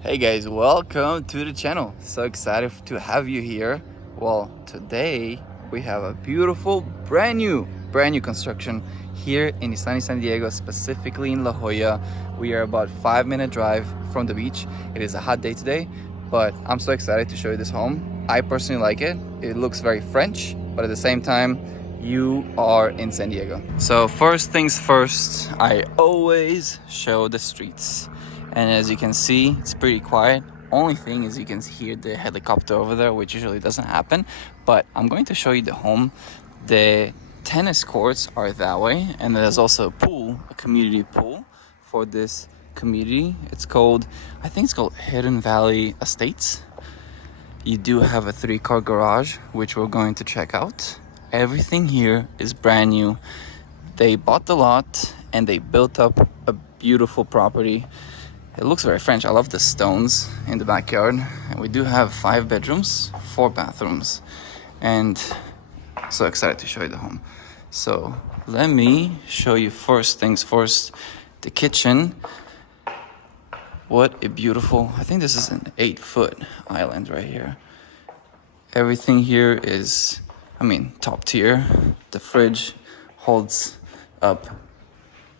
Hey guys, welcome to the channel. So excited to have you here. Well, today we have a beautiful brand new construction here in sunny San Diego, specifically in La Jolla. We are about 5-minute drive from the beach. It is a hot day today, but I'm so excited to show you this home. I personally like it. It looks very French, but at the same time, you are in San Diego. So first things first, I always show the streets. And as you can see, it's pretty quiet. Only thing is you can hear the helicopter over there, which usually doesn't happen. But I'm going to show you the home. The tennis courts are that way, and there's also a pool, a community pool for this community. I think it's called Hidden Valley Estates. You do have a 3-car garage, which we're going to check out. Everything here is brand new. They bought the lot and they built up a beautiful property. It looks very French. I love the stones in the backyard. And we do have 5 bedrooms, 4 bathrooms. And so excited to show you the home. So let me show you first things first, the kitchen. What a beautiful, I think this is an 8-foot island right here. Everything here is, top tier. The fridge holds up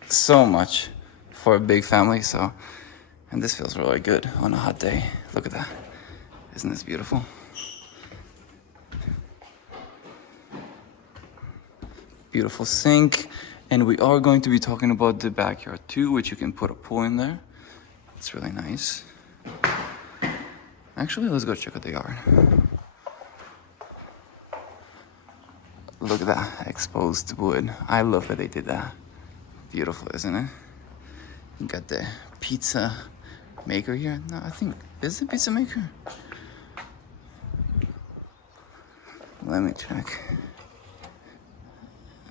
so much for a big family, and this feels really good on a hot day. Look at that. Isn't this beautiful? Beautiful sink. And we are going to be talking about the backyard too, which you can put a pool in there. It's really nice. Actually, let's go check out the yard. Look at that exposed wood. I love that they did that. Beautiful, isn't it? You got the pizza maker here. No, I think, is it pizza maker? Let me check.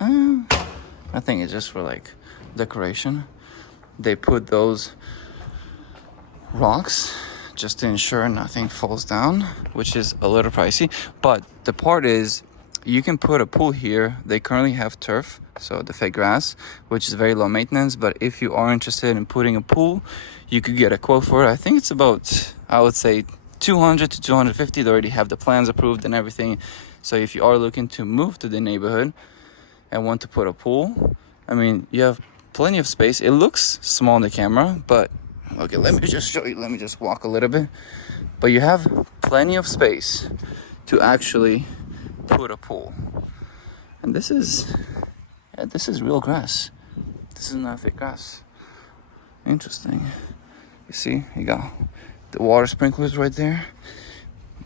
I think it's just for like decoration. They put those rocks just to ensure nothing falls down, which is a little pricey. But the part is, you can put a pool here. They currently have turf, so the fake grass, which is very low maintenance. But if you are interested in putting a pool, you could get a quote for it. I think it's about, I would say, 200 to 250. They already have the plans approved and everything. So if you are looking to move to the neighborhood and want to put a pool, you have plenty of space. It looks small on the camera, but okay, let me just show you. Let me just walk a little bit. But you have plenty of space to actually put a pool. And this is real grass. This is not fake grass. Interesting. You see, you got the water sprinklers right there.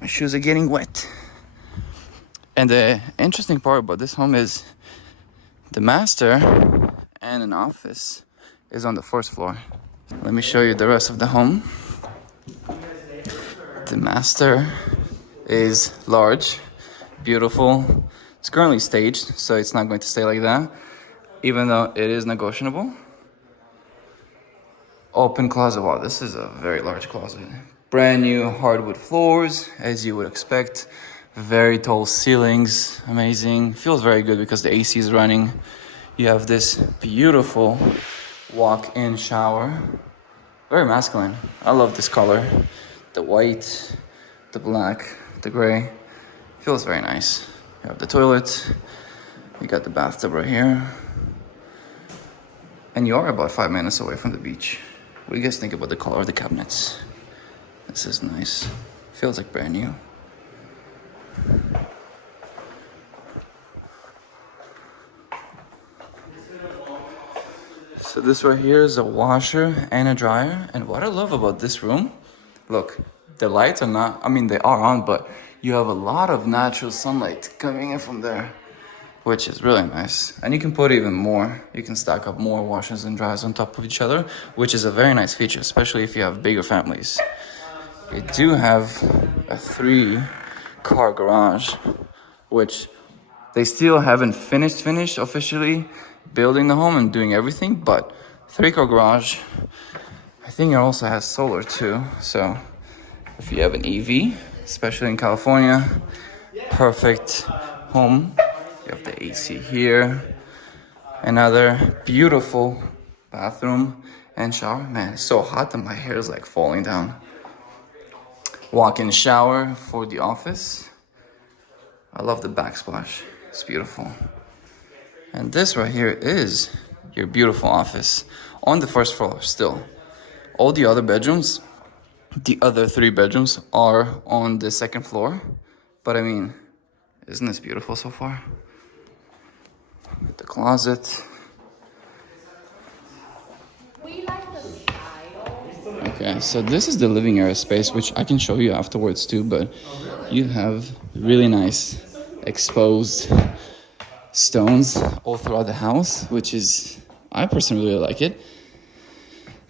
My shoes are getting wet. And the interesting part about this home is the master and an office is on the first floor. Let me show you the rest of the home. The master is large, beautiful. It's currently staged, so it's not going to stay like that, even though it is negotiable. Open closet. Wow, this is a very large closet. Brand new hardwood floors, as you would expect. Very tall ceilings, amazing. Feels very good because the AC is running. You have this beautiful walk-in shower. Very masculine. I love this color. The white, the black, the gray. Feels very nice. You have the toilet. You got the bathtub right here. And you are about 5 minutes away from the beach. What do you guys think about the color of the cabinets? This is nice. Feels like brand new. So this right here is a washer and a dryer. And what I love about this room, look, the lights are not, they are on, but you have a lot of natural sunlight coming in from there, which is really nice. And you can put even more. You can stack up more washers and dryers on top of each other, which is a very nice feature, especially if you have bigger families. We do have a 3-car garage, which they still haven't finished officially building the home and doing everything, but 3-car garage. I think it also has solar too, so if you have an EV, especially in California, perfect home. You have the AC here. Another beautiful bathroom and shower. Man, it's so hot that my hair is like falling down. Walk-in shower for the office. I love the backsplash. It's beautiful. And this right here is your beautiful office on the first floor still. All the other bedrooms, the other 3 bedrooms are on the second floor. But I mean, isn't this beautiful so far? The closet. Okay, so this is the living area space, which I can show you afterwards too, but you have really nice exposed stones all throughout the house, which is, I personally really like it.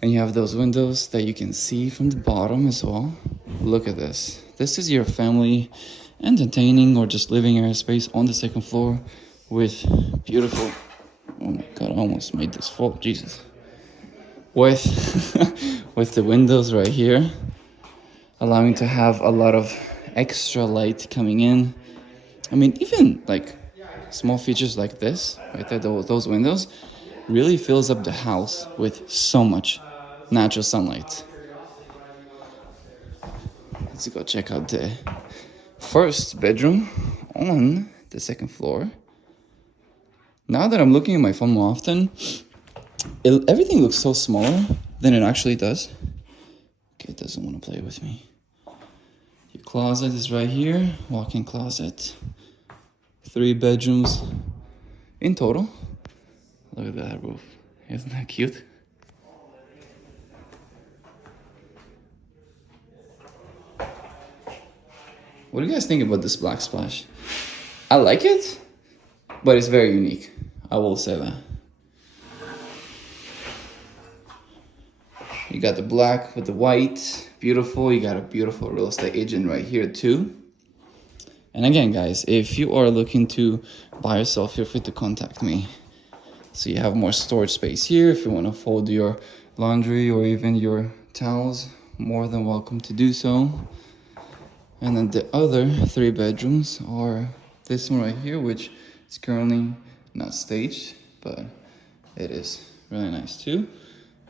And you have those windows that you can see from the bottom as well. Look at this. This is your family entertaining or just living area space on the second floor with beautiful, oh my God, I almost made this fall, Jesus. With, with the windows right here, allowing to have a lot of extra light coming in. I mean, even like small features like this, right there, those windows, really fills up the house with so much natural sunlight. Let's go check out the first bedroom on the second floor. Now that I'm looking at my phone more often, everything looks so smaller than it actually does. Okay, it doesn't want to play with me. Your closet is right here, walk-in closet. 3 bedrooms in total. Look at that roof. Isn't that cute? What do you guys think about this black splash? I like it, but it's very unique. I will say that. You got the black with the white. Beautiful. You got a beautiful real estate agent right here too. And again, guys, if you are looking to buy or sell, feel free to contact me. So you have more storage space here. If you want to fold your laundry or even your towels, more than welcome to do so. And then the other 3 bedrooms are this one right here, which is currently not staged, but it is really nice too.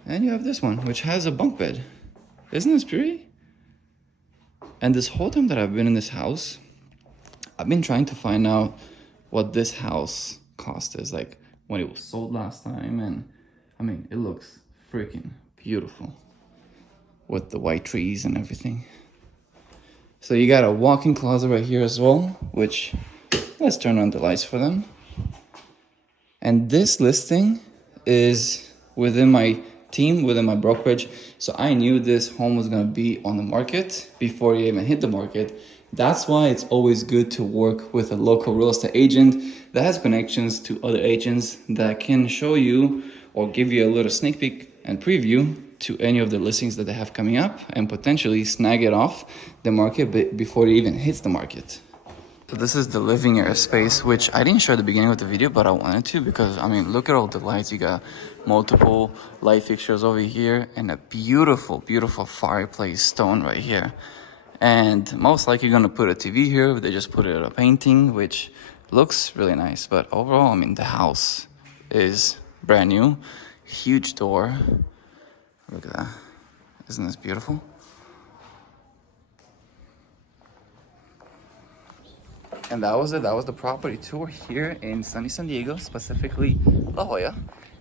And you have this one, which has a bunk bed. Isn't this pretty? And this whole time that I've been in this house, I've been trying to find out what this house cost is, like when it was sold last time. And I mean, it looks freaking beautiful with the white trees and everything. So you got a walk-in closet right here as well, which, let's turn on the lights for them. And this listing is within my team, within my brokerage. So I knew this home was gonna be on the market before it even hit the market. That's why it's always good to work with a local real estate agent that has connections to other agents that can show you or give you a little sneak peek and preview to any of the listings that they have coming up and potentially snag it off the market before it even hits the market. So this is the living area space, which I didn't show at the beginning of the video, but I wanted to because, I mean, look at all the lights. You got multiple light fixtures over here and a beautiful, beautiful fireplace stone right here. And most likely you're gonna put a TV here. They just put it a painting, which looks really nice. But overall, I mean, the house is brand new. Huge door. Look at that. Isn't this beautiful? And that was it. That was the property tour here in sunny San Diego, specifically La Jolla.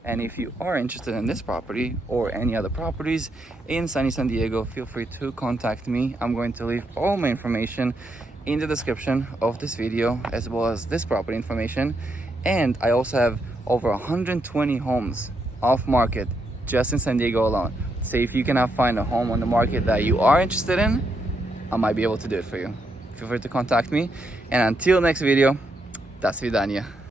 And if you are interested in this property or any other properties in sunny San Diego, feel free to contact me. I'm going to leave all my information in the description of this video, as well as this property information. And I also have over 120 homes off market just in San Diego alone. So if you cannot find a home on the market that you are interested in, I might be able to do it for you. Feel free to contact me. And until next video, до свидания.